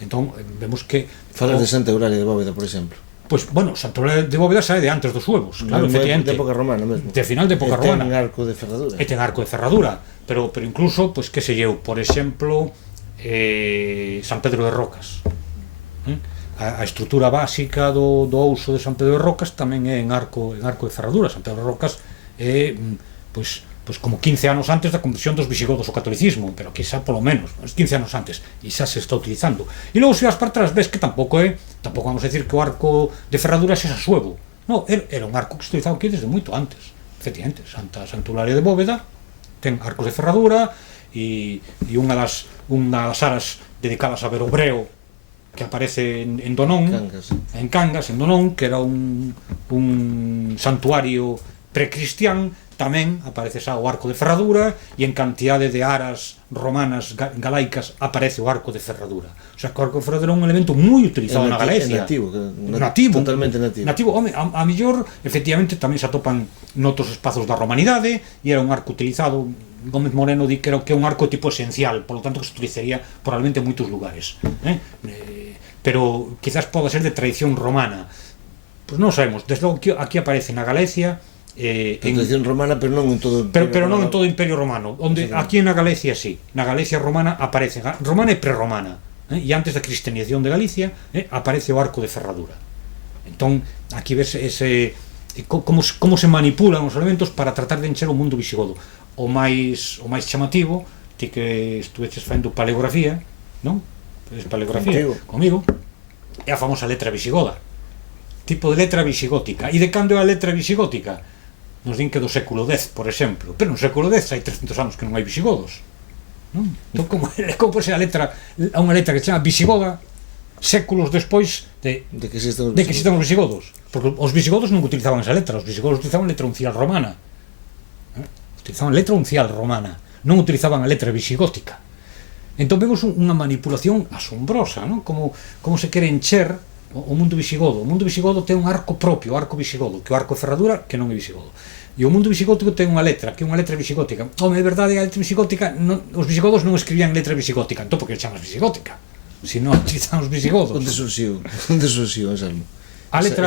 Entón, vemos que... Falas de Santa Eulalia de Bóveda, por exemplo. Pois, bueno, Santa Eulalia de Bóveda sae de antes dos suevos, claro, efectivamente. De época romana mesmo. De final de época romana. E ten arco de ferradura. E ten arco de ferradura, pero incluso, pois, que se lleu, por exemplo, San Pedro de Rocas. A estrutura básica do ouso de San Pedro de Rocas tamén é en arco de ferradura. San Pedro de Rocas é, pois como 15 anos antes da conversión dos visigodos ao catolicismo, pero quizá polo menos, 15 anos antes, e xa se está utilizando. E logo se vas para atrás ves que tampouco vamos a decir que o arco de ferradura xa suevo. No, era un arco que se utilizaba aquí desde moito antes. Efectivamente, Santa Eulalia de Bóveda ten arcos de ferradura e unha das aras dedicadas a ver o breo que aparece en Donón, en Cangas, en Donón, que era un santuario precristián, tamén aparece xa o arco de ferradura, e en cantidade de aras romanas galaicas aparece o arco de ferradura. O sea, que o arco de ferradura é un elemento moi utilizado na Galicia. Nativo, totalmente nativo. Home, a mellor, efectivamente, tamén se atopan noutros espazos da romanidade, e era un arco utilizado. Gómez Moreno di que é un arco tipo esencial, por lo tanto que se utilizaría probablemente en moitos lugares. Pero quizás poda ser de tradición romana. Pois non sabemos. Desde logo aquí aparece na Galicia tradición romana, pero non en todo o pero non en todo o Imperio Romano, onde aquí na Galicia sí, na Galicia romana aparece, romana e prerromana, e antes da cristianización de Galicia aparece o arco de ferradura. Entón, aquí ves como se manipulan os elementos para tratar de encher o mundo visigodo. O máis chamativo, ti que estuveches facendo paleografía, non? Paleografía comigo, é a famosa letra visigoda, tipo de letra visigótica. E de cando é a letra visigótica? Nos din que do século X, por exemplo, pero no século X hai 300 anos que non hai visigodos, non? Entón, como pode ser unha letra que se chama visigoda séculos despois de que existan os visigodos? Porque os visigodos non utilizaban esa letra, os visigodos utilizaban letra uncial romana, non utilizaban a letra visigótica. Entón vemos unha manipulación asombrosa, non? Como se quere encher o mundo visigodo. O mundo visigodo ten un arco propio, o arco visigodo, que o arco de ferradura, que non é visigodo. E o mundo visigótico ten unha letra, que é unha letra visigótica. Home, é verdade, a letra visigótica, os visigodos non escribían letra visigótica, entón porque chamas visigótica? Se non utilizan os visigodos. Onde surxiu esa letra?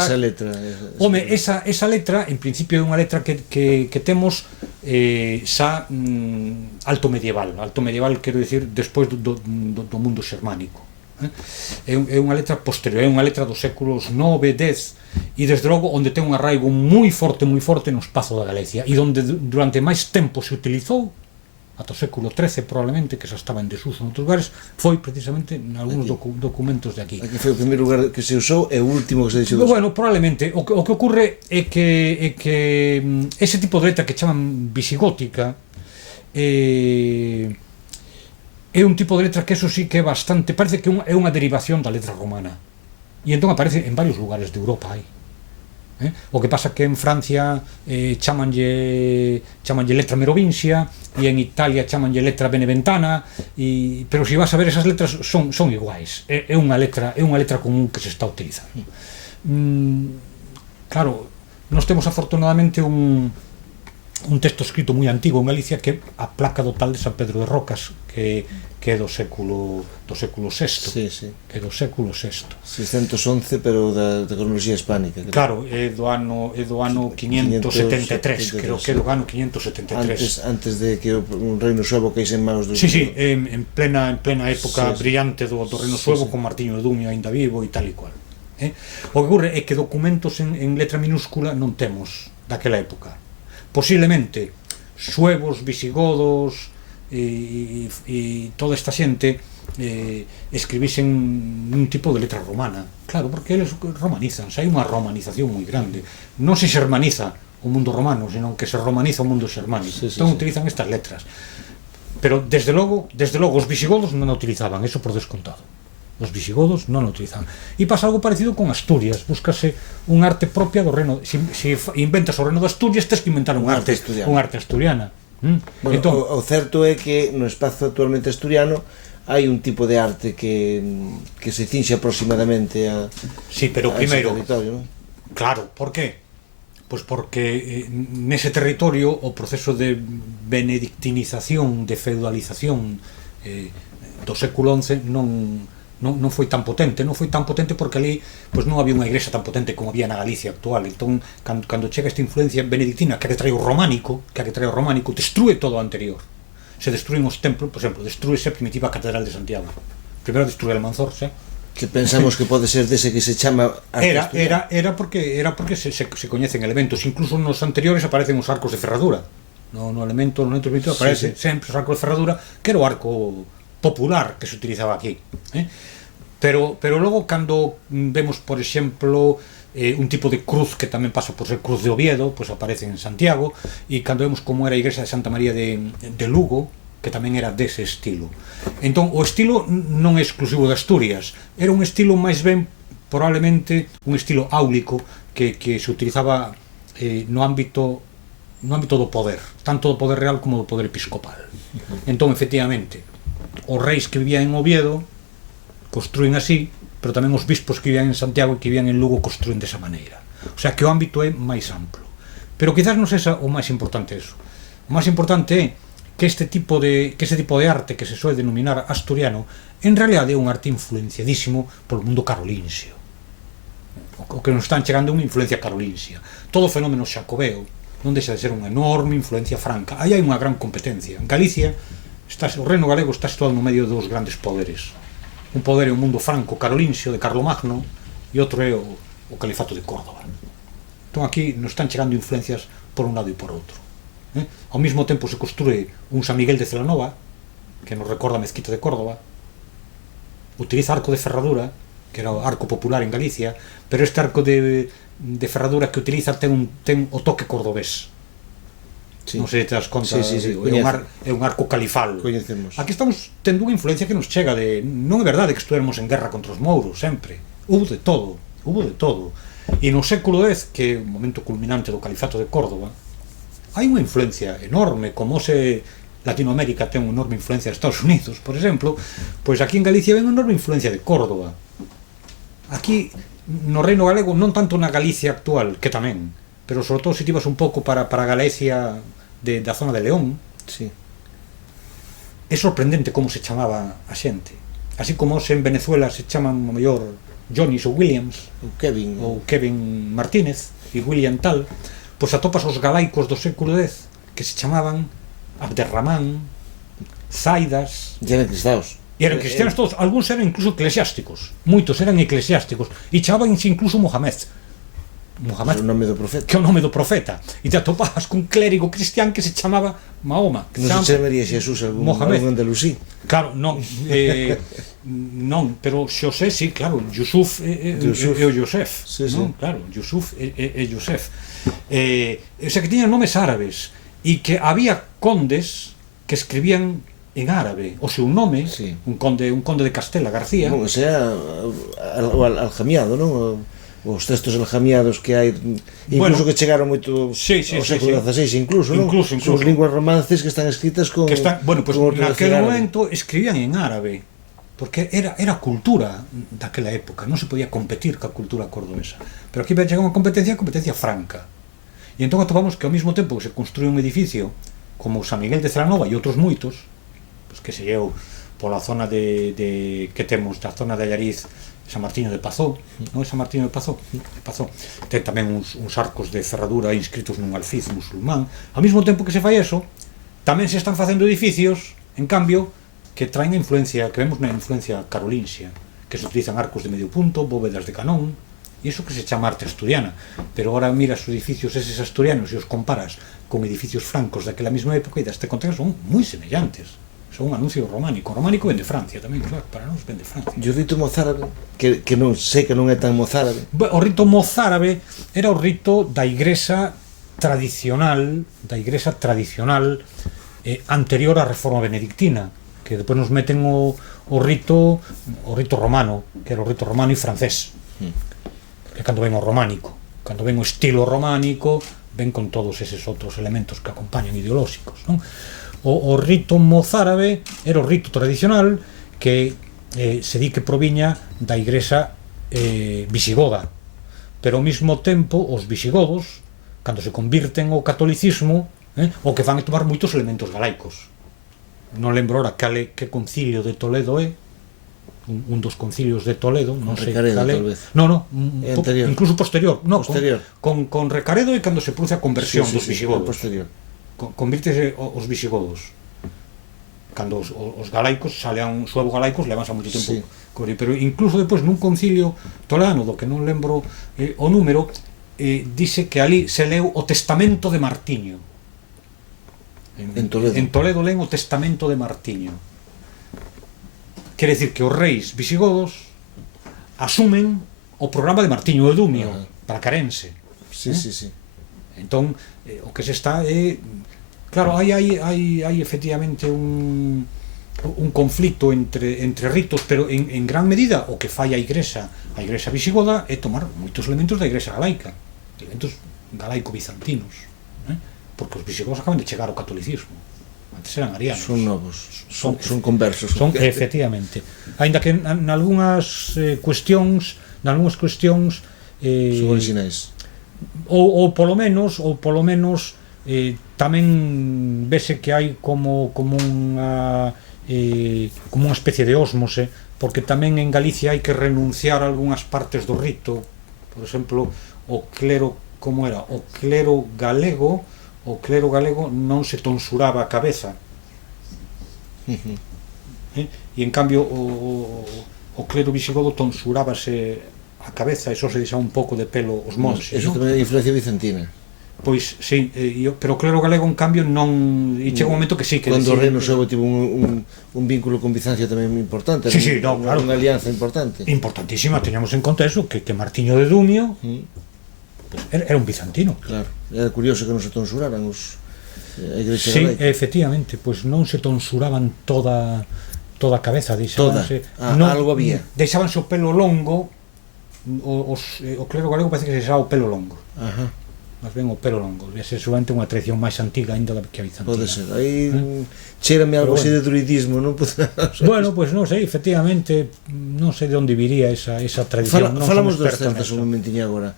Home, esa letra, en principio é unha letra que temos xa alto medieval, quero dicir, despois do mundo xermánico. É unha letra posterior, é unha letra dos séculos 9, 10, e desde logo onde ten un arraigo moi forte no espazo da Galicia, e onde durante máis tempo se utilizou, ata o século XIII probablemente, que xa estaba en desuso en outros lugares, foi precisamente en algúns documentos de aquí. Aquí foi o primeiro lugar que se usou e o último que se deixou. Bueno, probablemente o que ocorre é que ese tipo de letra que chaman visigótica é un tipo de letra que eso sí que é bastante, parece que é unha derivación da letra romana, e entón aparece en varios lugares de Europa aí. O que pasa que en Francia chamanlle letra merovingia, e en Italia chamanlle letra beneventana, pero se vas a ver esas letras son iguais, é unha letra común que se está utilizando. Claro, nós temos afortunadamente un texto escrito moi antigo en Galicia, que é a placa do tal de San Pedro de Rocas, que é do século VI, que é do século VI. 611, pero da cronoloxía hispánica. Claro, é do ano 573, creo que é do ano 573. Antes de que o reino suevo caíse en manos dos... Sí, en plena época brillante do reino suevo, con Martiño de Dumio ainda vivo e tal e cual. O que ocurre é que documentos en letra minúscula non temos daquela época. Posiblemente suevos, visigodos e toda esta xente escribisen un tipo de letra romana, claro, porque eles romanizan, hai unha romanización moi grande, non se xermaniza o mundo romano, senón que se romaniza o mundo xermánico, entón utilizan estas letras, pero desde logo os visigodos non a utilizaban, eso por descontado. Os visigodos non o utilizaban. E pasa algo parecido con Asturias, búscase un arte propia do reino. Se inventas o reino de Asturias, tens que inventar un arte asturiana. Bueno, entón, o certo é que no espazo actualmente asturiano hai un tipo de arte que se cinxe aproximadamente a pero primeiro, territorio, non? Claro, por qué? Pois porque nese territorio o proceso de benedictinización, de feudalización do século XI non non foi tan potente porque ali pois non había unha igrexa tan potente como había na Galicia actual. Entón, cando chega esta influencia benedictina que trae o románico, destrue todo o anterior. Se destruen os templos, por exemplo, destrúese a primitiva Catedral de Santiago. Primeiro destrue Almanzor, que pensamos que pode ser dese que se chama era porque se coñecen elementos, incluso nos anteriores aparecen os arcos de ferradura. No elemento primitiva aparece sempre os arcos de ferradura, que era o arco popular que se utilizaba aquí, pero logo cando vemos, por exemplo, un tipo de cruz que tamén pasa por ser cruz de Oviedo, pois aparece en Santiago, e cando vemos como era a igrexa de Santa María de Lugo, que tamén era dese estilo. Entón, o estilo non é exclusivo de Asturias, era un estilo máis ben, probablemente, un estilo áulico que se utilizaba no ámbito do poder, tanto do poder real como do poder episcopal. Entón, efectivamente, os reis que vivían en Oviedo construen así, pero tamén os bispos que vivían en Santiago e que vivían en Lugo construen desa maneira. O sea, que o ámbito é máis amplo. Pero quizás non sexa o máis importante eso. O máis importante é que ese tipo de arte que se suele denominar asturiano en realidade é un arte influenciadísimo polo mundo carolinsio. O que nos están chegando é unha influencia carolinsia. Todo o fenómeno xacobeo non deixa de ser unha enorme influencia franca. Aí hai unha gran competencia. En Galicia, o reino galego está situado no medio dos grandes poderes. Un poder é o mundo franco carolinsio de Carlomagno e outro é o califato de Córdoba. Entón aquí nos están chegando influencias por un lado e por outro. Ao mesmo tempo se construe un San Miguel de Celanova, que nos recorda a mezquita de Córdoba, utiliza arco de ferradura, que era o arco popular en Galicia, pero este arco de ferradura que utiliza ten o toque cordobés. Sí. Non sei se te das conta, é un arco califal. Coñecemos. Aquí estamos tendo unha influencia que nos chega de... Non é verdade que estuéramos en guerra contra os mouros, sempre. Hubo de todo. E no século X, que é o momento culminante do califato de Córdoba, hai unha influencia enorme, como se Latinoamérica ten unha enorme influencia de Estados Unidos, por exemplo, pois aquí en Galicia ven unha enorme influencia de Córdoba. Aquí, no reino galego, non tanto na Galicia actual, que tamén, pero sobre todo se ti vas un pouco para a Galicia da zona de León, sí. É sorprendente como se chamaba a xente. Así como en Venezuela se chaman o mellor Johnny's ou Williams ou Kevin Martínez e William tal, pois atopas os galaicos do século X que se chamaban Abderramán, Zaidas, e eran cristianos. E eran cristianos todos, algúns eran incluso eclesiásticos, moitos eran eclesiásticos, e chamabanse incluso Mohamed, que é o nome do profeta, e te atopabas cun clérigo cristián que se chamaba Mahoma, que non se chamaría Xesús algún andalusí. Claro, non, pero Xosé, sí, claro, Yusuf é o Yosef, claro, Yusuf é Yosef. O sea, que tiñan nomes árabes e que había condes que escribían en árabe o seu nome, un conde de Castela, García. O sea, o aljamiado, non? Os textos aljamiados que hai, incluso que chegaron moito ao século XVI, incluso, non? Son linguas romances que están escritas con... Bueno, pois naquele momento escribían en árabe, porque era cultura daquela época, non se podía competir ca cultura cordobesa. Pero aquí chega unha competencia franca. E entón atopamos que ao mesmo tempo que se construye un edificio como o San Miguel de Celanova e outros moitos, que se lleou pola zona que temos da zona de Allariz, San Martiño de Pazó, non é San Martiño de Pazó? Ten tamén uns arcos de ferradura inscritos nun alfiz musulmán. Ao mesmo tempo que se fai eso, tamén se están facendo edificios, en cambio, que traen a influencia, que vemos na influencia carolinsia, que se utilizan arcos de medio punto, bóvedas de canón, e iso que se chama arte asturiana. Pero agora miras os edificios eses asturianos e os comparas con edificios francos daquela mesma época e deste contexto son moi semellantes. Son un anuncio románico. O románico ven de Francia tamén, claro, para nós ven de Francia. E o rito mozárabe, que non sei que non é tan mozárabe. O rito mozárabe era o rito da igrexa tradicional, anterior á reforma benedictina, que depois nos meten o rito romano, que era o rito romano e francés. Que cando ven o románico, cando ven o estilo románico, ven con todos eses outros elementos que acompañan ideolóxicos, non? O rito mozárabe era o rito tradicional que se di que proviña da igrexa visigoda, pero ao mesmo tempo os visigodos, cando se convirten ao catolicismo, o que van a tomar moitos elementos galaicos. Non lembro ora que concilio de Toledo é, un dos concilios de Toledo, non sei, Recaredo, tal vez. No, incluso posterior, con Recaredo e cando se produce a conversión dos visigodos. Posterior. Convírtese os visigodos. Cando os galaicos salean suevos galaicos levanse moito tempo. Pero incluso depois nun concilio toledano, do que non lembro o número, dice que ali se leu o testamento de Martiño. En Toledo len o testamento de Martiño. Quere dicir que os reis visigodos asumen o programa de Martiño de Dumio para Carense. Sí. Entón, o que se está é... Claro, hai efectivamente un conflito entre ritos, pero en gran medida o que fai a igrexa visigoda é tomar moitos elementos da igrexa galaica, elementos galaico-bizantinos, porque os visigodos acaban de chegar ao catolicismo. Antes eran arianos. Son novos, son conversos. Son, efectivamente. Aínda que nalgúnas cuestións son originais. Ou polo menos tamén vese que hai como unha especie de ósmose, porque tamén en Galicia hai que renunciar a algunhas partes do rito. Por exemplo, o clero, como era? O clero galego non se tonsuraba a cabeza, e en cambio o clero visigodo tonsurábase a cabeza e só se deixaba un pouco de pelo os monxes. Eso tamén é influencia bizantina. Pois sí, pero o clero galego en cambio non, e chega un momento que sí, que cando o reino suevo tivo un vínculo con Bizancia tamén importante, claro, unha alianza importante, importantísima. Teñamos en conta eso, que Martiño de Dumio era un bizantino. Claro, era curioso que non se tonsuraran a igrexa galaica. Sí, efectivamente, pois non se tonsuraban toda a cabeza, algo había. Deixábanse o pelo longo, o clero galego parece que se deixaba o pelo longo. Más ben o pelo longo, debe ser seguramente unha tradición máis antiga ainda que a bizantina. Pode ser, aí chérame algo así de druidismo, non? Bueno, pois non sei, efectivamente, non sei de onde viría esa tradición. Falamos dos celtas un momentiño agora.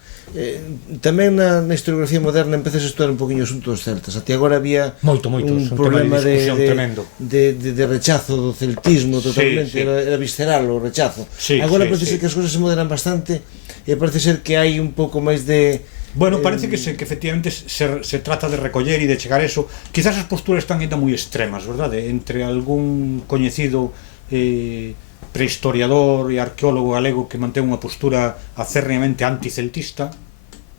Tamén na historiografía moderna empezas a estudar un poquinho o asunto dos celtas. Até agora había un problema de rechazo do celtismo totalmente, era visceral o rechazo. Agora parece ser que as cousas se moderan bastante e parece ser que hai un pouco máis de... Bueno, parece que efectivamente se trata de recoller e de chegar a eso. Quizás as posturas están ainda moi extremas, verdade? Entre algún coñecido prehistoriador e arqueólogo galego que mantén unha postura acérrimamente anticeltista,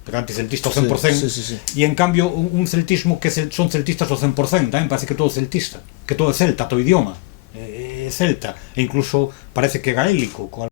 pero anticeltista ao 100%, e en cambio un celtismo que son celtistas ao 100%, tamén parece que todo celtista, que todo é celta, todo idioma é celta, e incluso parece que gaélico,